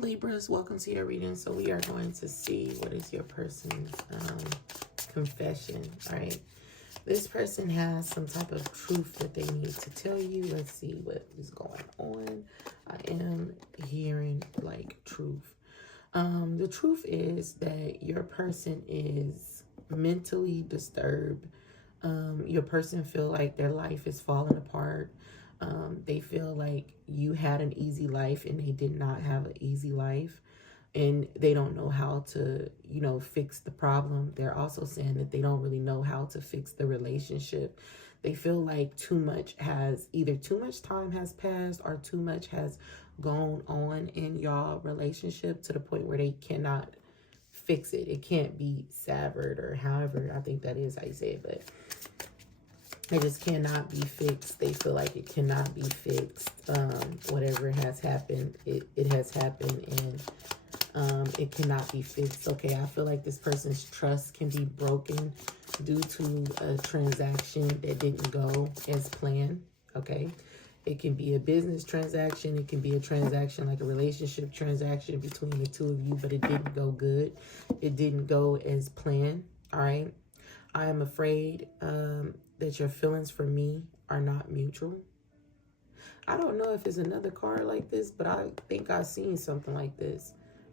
Libras, welcome to your reading. So we are going to see what is your person's confession. All right, this person has some type of truth that they need to tell you. Let's see what is going on. I am hearing like truth. The truth is that your person is mentally disturbed. Your person feel like their life is falling apart. They feel like you had an easy life and they did not have an easy life, and they don't know how to, fix the problem. They're also saying that they don't really know how to fix the relationship. They feel like too much time has passed or too much has gone on in y'all relationship to the point where they cannot fix it. It can't be severed, or however, I think that is how you say it, but it just cannot be fixed. They feel like it cannot be fixed. Whatever has happened, it has happened, and it cannot be fixed. Okay, I feel like this person's trust can be broken due to a transaction that didn't go as planned. Okay, it can be a business transaction. It can be a transaction like a relationship transaction between the two of you, but it didn't go good. It didn't go as planned. All right. I am afraid that your feelings for me are not mutual. I don't know if it's another card like this, but I think I've seen something like this.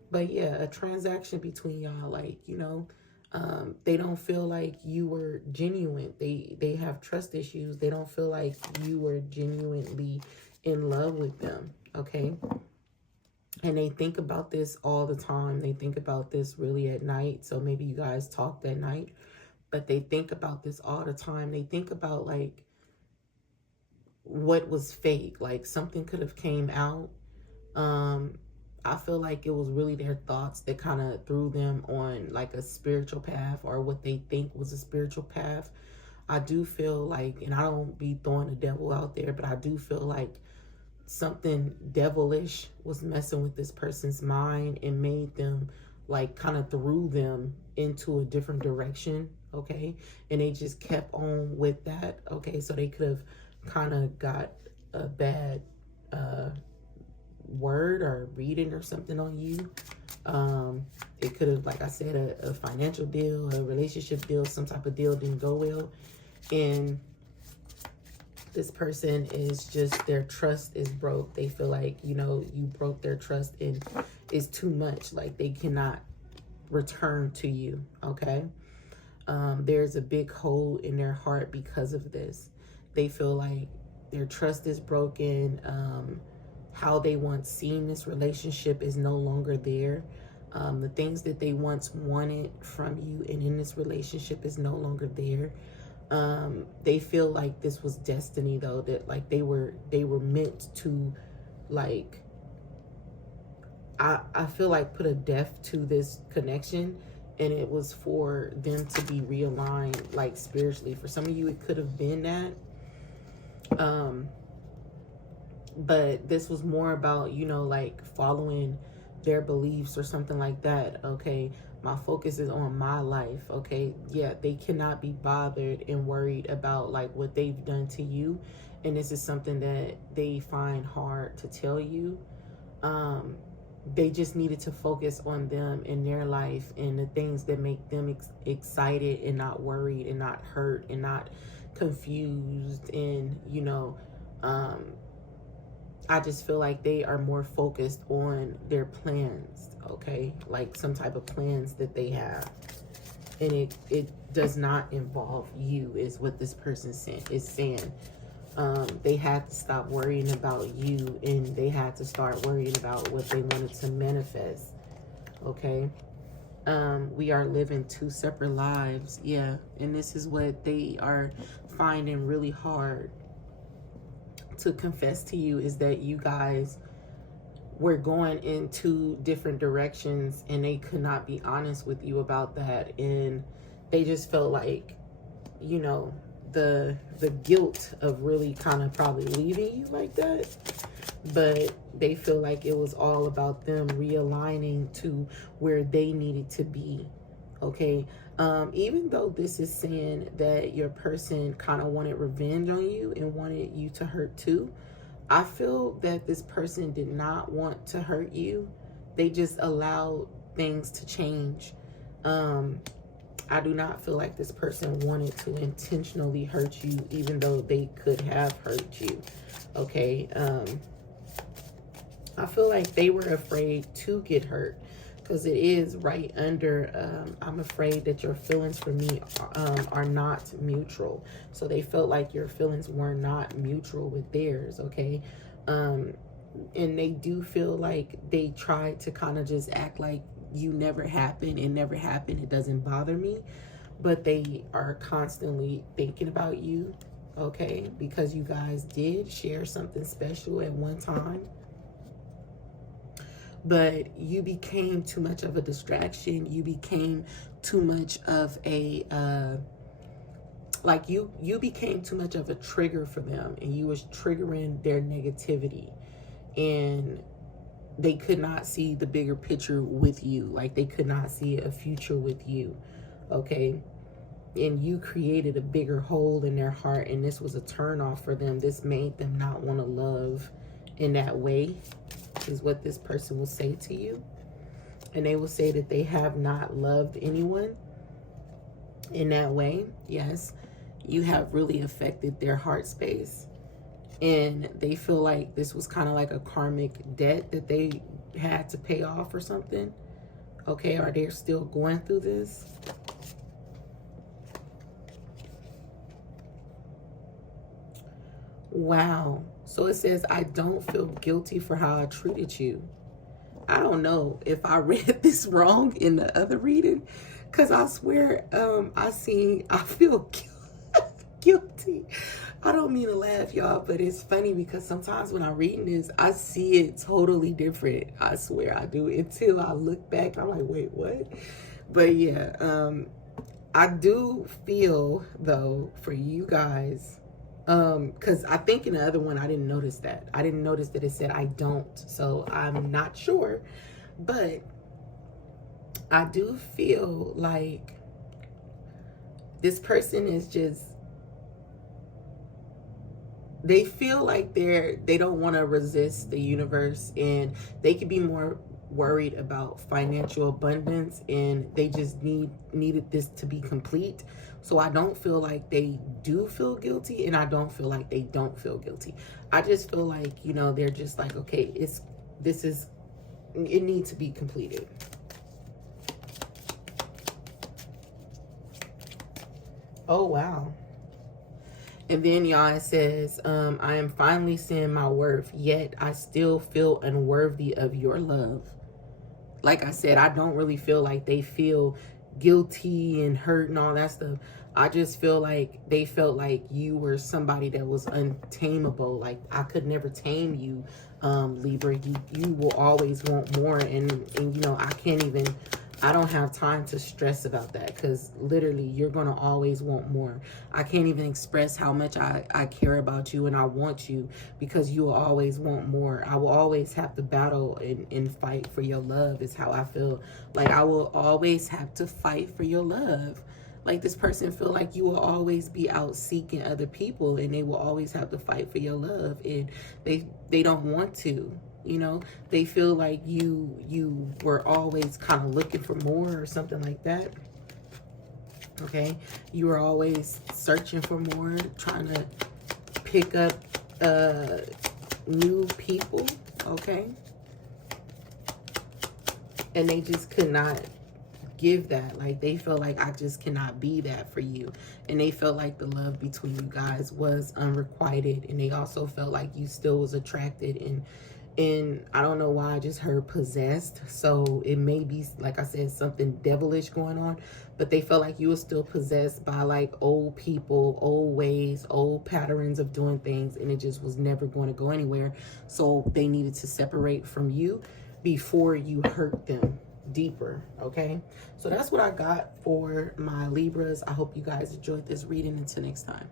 But yeah, a transaction between y'all, like, they don't feel like you were genuine. They have trust issues. They don't feel like you were genuinely in love with them, okay? And they think about this all the time. They think about this really at night. So maybe you guys talk that night. But they think about this all the time. They think about like what was fake, like something could have came out. I feel like it was really their thoughts that kind of threw them on like a spiritual path, or what they think was a spiritual path. I do feel like, and I don't be throwing the devil out there, but I do feel like something devilish was messing with this person's mind and made them like kind of threw them into a different direction. Okay, and they just kept on with that. Okay, so they could have kind of got a bad word or reading or something on you. It could have, like I said, a financial deal, a relationship deal, some type of deal didn't go well, and this person is just, their trust is broke. They feel like, you broke their trust and it's too much. Like they cannot return to you. Okay. There's a big hole in their heart because of this. They feel like their trust is broken. How they once seen this relationship is no longer there. The things that they once wanted from you and in this relationship is no longer there. They feel like this was destiny, though, that like they were meant to, like, I feel like put a death to this connection, and it was for them to be realigned, like spiritually. For some of you, it could have been that. But this was more about, like following their beliefs or something like that. Okay, my focus is on my life. Okay, yeah, they cannot be bothered and worried about like what they've done to you, and this is something that they find hard to tell you. They just needed to focus on them and their life and the things that make them excited and not worried and not hurt and not confused. And I just feel like they are more focused on their plans, okay? Like some type of plans that they have. And it does not involve you, is what this person is saying. They had to stop worrying about you, and they had to start worrying about what they wanted to manifest, okay? We are living two separate lives, yeah. And this is what they are finding really hard to confess to you, is that you guys were going in two different directions and they could not be honest with you about that. And they just felt like, the guilt of really kind of probably leaving you like that. But they feel like it was all about them realigning to where they needed to be. Okay, even though this is saying that your person kind of wanted revenge on you and wanted you to hurt too, I feel that this person did not want to hurt you. they just allowed things to change. I do not feel like this person wanted to intentionally hurt you, even though they could have hurt you. Okay. I feel like they were afraid to get hurt, because it is right under, I'm afraid that your feelings for me are not mutual. So they felt like your feelings were not mutual with theirs, okay? And they do feel like they tried to kind of just act like you never happened, it never happened, it doesn't bother me. But they are constantly thinking about you, okay? Because you guys did share something special at one time. But you became too much of a distraction. You became too much of a, you became too much of a trigger for them. And you was triggering their negativity. And they could not see the bigger picture with you. Like, they could not see a future with you, okay? And you created a bigger hole in their heart. And this was a turnoff for them. This made them not want to love in that way, is what this person will say to you. And they will say that they have not loved anyone in that way. Yes, you have really affected their heart space. And they feel like this was kind of like a karmic debt that they had to pay off or something. Okay, or they're still going through this. Wow. So it says, I don't feel guilty for how I treated you. I don't know if I read this wrong in the other reading, because I swear I feel guilty. I don't mean to laugh, y'all, but it's funny because sometimes when I'm reading this, I see it totally different. I swear I do, until I look back and I'm like, wait, what? But yeah, I do feel, though, for you guys, because I think in the other one I didn't notice that. I didn't notice that it said I don't, so I'm not sure. But I do feel like this person is just, they feel like they don't want to resist the universe, and they could be more worried about financial abundance, and they just needed this to be complete. So I don't feel like they do feel guilty, and I don't feel like they don't feel guilty. I just feel like, you know, they're just like, okay, it needs to be completed. Oh, wow. And then, y'all, it says, I am finally seeing my worth, yet I still feel unworthy of your love. Like I said, I don't really feel like they feel guilty and hurt and all that stuff. I just feel like they felt like you were somebody that was untamable. Like, I could never tame you, Libra. You will always want more. And you know, I don't have time to stress about that, because literally you're going to always want more. I can't even express how much I care about you and I want you, because you will always want more. I will always have to battle and fight for your love, is how I feel. Like, I will always have to fight for your love. Like, this person feel like you will always be out seeking other people, and they will always have to fight for your love, and they don't want to. You know, they feel like you were always kind of looking for more or something like that. Okay, you were always searching for more, trying to pick up new people. Okay, and they just could not give that. Like, they felt like, I just cannot be that for you. And they felt like the love between you guys was unrequited, and they also felt like you still was attracted, and I don't know why I just heard possessed. So it may be, like I said, something devilish going on, but they felt like you were still possessed by like old people, old ways, old patterns of doing things, and it just was never going to go anywhere. So they needed to separate from you before you hurt them deeper. Okay, so that's what I got for my Libras. I hope you guys enjoyed this reading. Until next time.